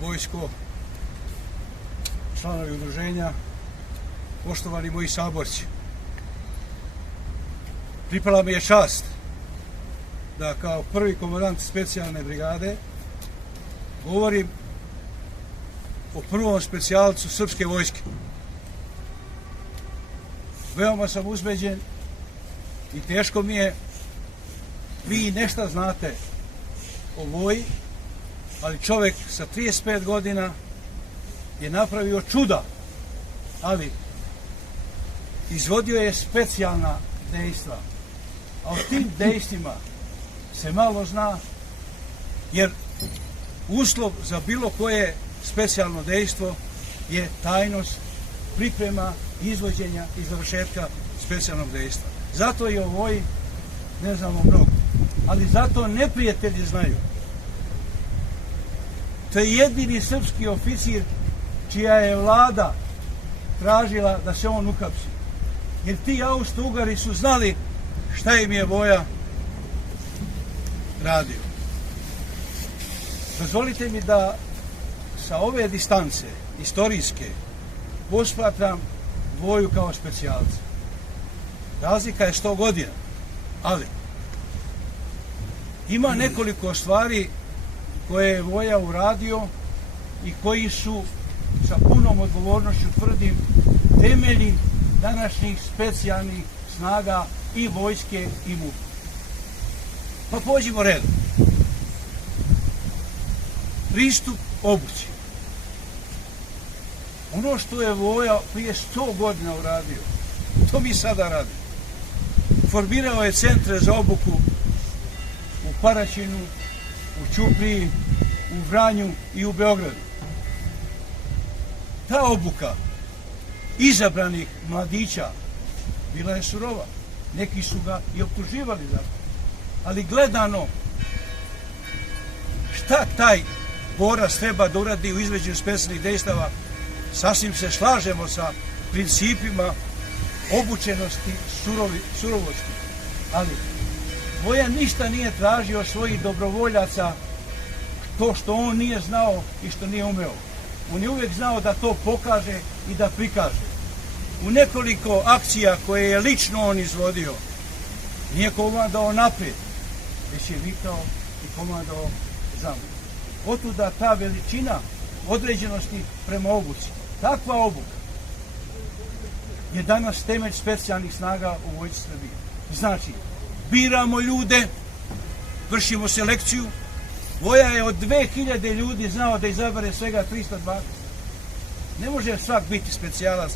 vojsko, članovi udruženja, poštovani moji saborci. Pripala mi je čast da kao prvi komandant specijalne brigade govorim o prvom specijalcu srpske vojske. Veoma sam uzbeđen i teško mi je, vi nešto znate o voji, ali čovjek sa 35 godina je napravio čuda, ali izvodio je specijalna dejstva. A o tim dejstvima se malo zna, jer uslov za bilo koje specijalno dejstvo je tajnost priprema, izvođenja i završetka specijalnog dejstva. Zato i o voji ne znamo mnogo, ali zato neprijatelji znaju. To je jedini srpski oficir čija je vlada tražila da se on uhapsi. Jer ti Austro-Ugari su znali šta im je Voja radio. Dozvolite mi da sa ove distance istorijske posmatram Voju kao specijalca. Razlika je 100 godina, ali ima nekoliko stvari koje je Voja uradio i koji su sa punom odgovornošću, tvrdim, temelji današnjih specijalnih snaga i vojske i MUP-a. Pa pođimo redom. Pristup obuci. Ono što je Voja prije 100 godina uradio, to mi sada radimo. Formirao je centre za obuku u Paraćinu, u Ćupriji, u Vranju i u Beogradu. Ta obuka izabranih mladića bila je surova. Neki su ga i optuživali za to. Ali gledano šta taj borac treba da uradi u izvođenju specijalnih dejstava, sasvim se slažemo sa principima obučenosti, surovosti. Ali Voja ništa nije tražio od svojih dobrovoljaca to što on nije znao i što nije umeo. On je uvijek znao da to pokaže i da prikaže. U nekoliko akcija koje je lično on izvodio, nije komandao naprijed, već je vikao i komandao za mnom. Otuda ta veličina određenosti prema obuci. Takva obuka je danas temelj specijalnih snaga u Vojsci Srbije. Znači, biramo ljude, vršimo selekciju. Voja je od 2000 ljudi znao da izabere svega 320. Ne može svak biti specijalac,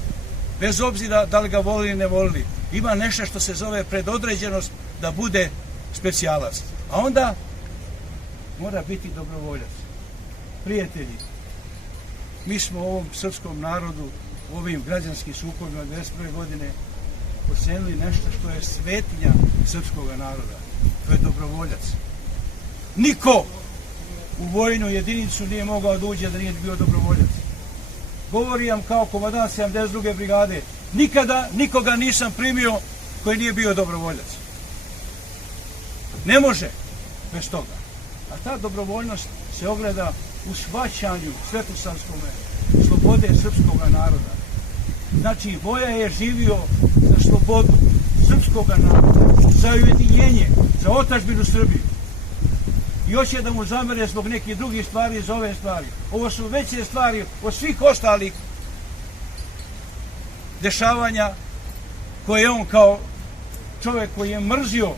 bez obzira da li ga volili ili ne volili. Ima nešto što se zove predodređenost da bude specijalac. A onda mora biti dobrovoljac. Prijatelji, mi smo ovom srpskom narodu, u ovim građanskim sukobima 1991. godine posenili nešto što je svetinja srpskog naroda. To je dobrovoljac. Niko u vojnu jedinicu nije mogao da uđe da nije bio dobrovoljac. Govorim kao komandant 72. brigade. Nikada nikoga nisam primio koji nije bio dobrovoljac. Ne može bez toga. A ta dobrovoljnost se ogleda u shvaćanju svetosavskome slobode srpskog naroda. Znači, Voja je živio za slobodu srpskog naroda, za ujedinjenje, za otadžbinu Srbiju. I hoće da mu zamere zbog nekih drugih stvari za ove stvari. Ovo su veće stvari od svih ostalih dešavanja koje je on kao čovjek koji je mrzio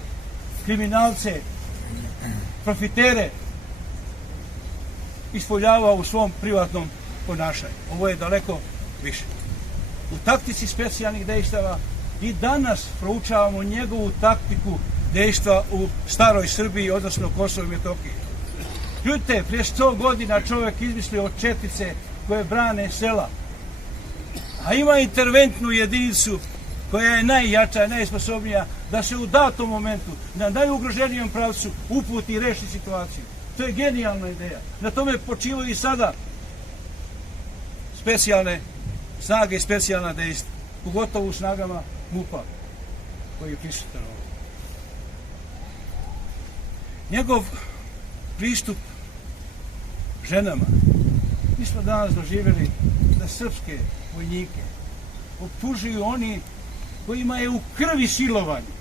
kriminalce, profitere, ispoljavao u svom privatnom ponašanju. Ovo je daleko više. U taktici specijalnih dejstava i danas proučavamo njegovu taktiku dejstva u staroj Srbiji, odnosno Kosovo i Metohiji. Čujte, prije 100 godina čovjek izmislio četice koje brane sela, a ima interventnu jedinicu koja je najjača, najsposobnija da se u datom momentu, na najugroženijem pravcu uputi i reši situaciju. To je genijalna ideja. Na tome počivaju i sada specijalne snage i specijalna dejstva, pogotovo u snagama MUP-a koji je prisutan ovdje. Njegov pristup ženama Mi smo danas doživjeli da srpske vojnike optužuju oni kojima je u krvi silovanje.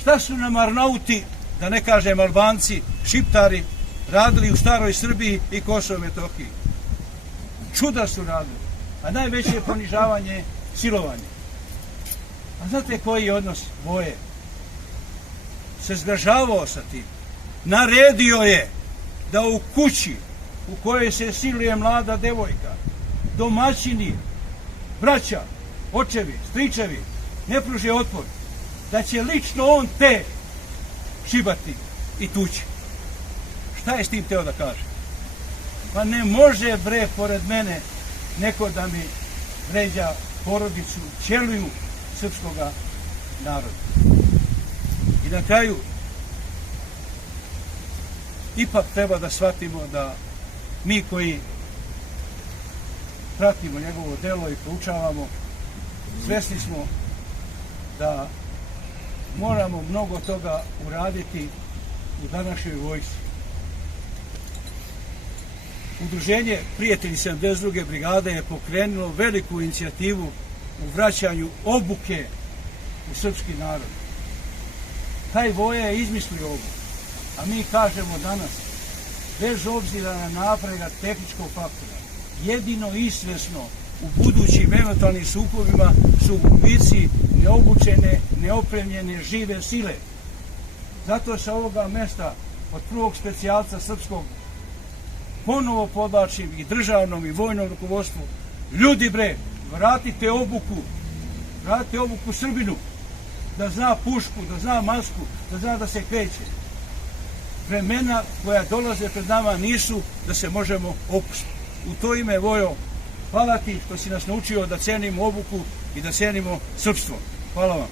Šta su nam Arnauti, da ne kažem Albanci, Šiptari, radili u staroj Srbiji i Kosovo i Metohiji? Čuda su radili, a najveće je ponižavanje silovanje. A znate koji je odnos Voje? Se zgražavao sa tim. Naredio je da u kući u kojoj se siluje mlada devojka, domaćini, braća, očevi, stričevi, ne pruže otpor, da će lično on te šibati i tući. Šta je s tim teo da kaže? Pa ne može, bre, pored mene neko da mi vređa porodicu, ćeliju srpskoga naroda. I na kraju, ipak treba da shvatimo da mi koji pratimo njegovo delo i proučavamo, svesni smo da moramo mnogo toga uraditi u današnjoj vojsci. Udruženje Prijatelji 72. brigade je pokrenulo veliku inicijativu u vraćanju obuke u srpski narod. Taj Voja je izmislio obuku, a mi kažemo danas, bez obzira na napredak tehničkog faktora, jedino izvesno u budućim eventualnim sukobima su vojnici neobučene, neopremljene, žive sile. Zato sa ovoga mesta od prvog specijalca srpskog ponovo podlačim i državnom i vojnom rukovodstvu, ljudi bre, vratite obuku Srbinu, da zna pušku, da zna masku, da zna da se kreće. Vremena koja dolaze pred nama nisu da se možemo opustiti. U to ime, Vojo, hvala ti što si nas naučio da cenimo obuku i da cenimo srpstvo. Hvala vam.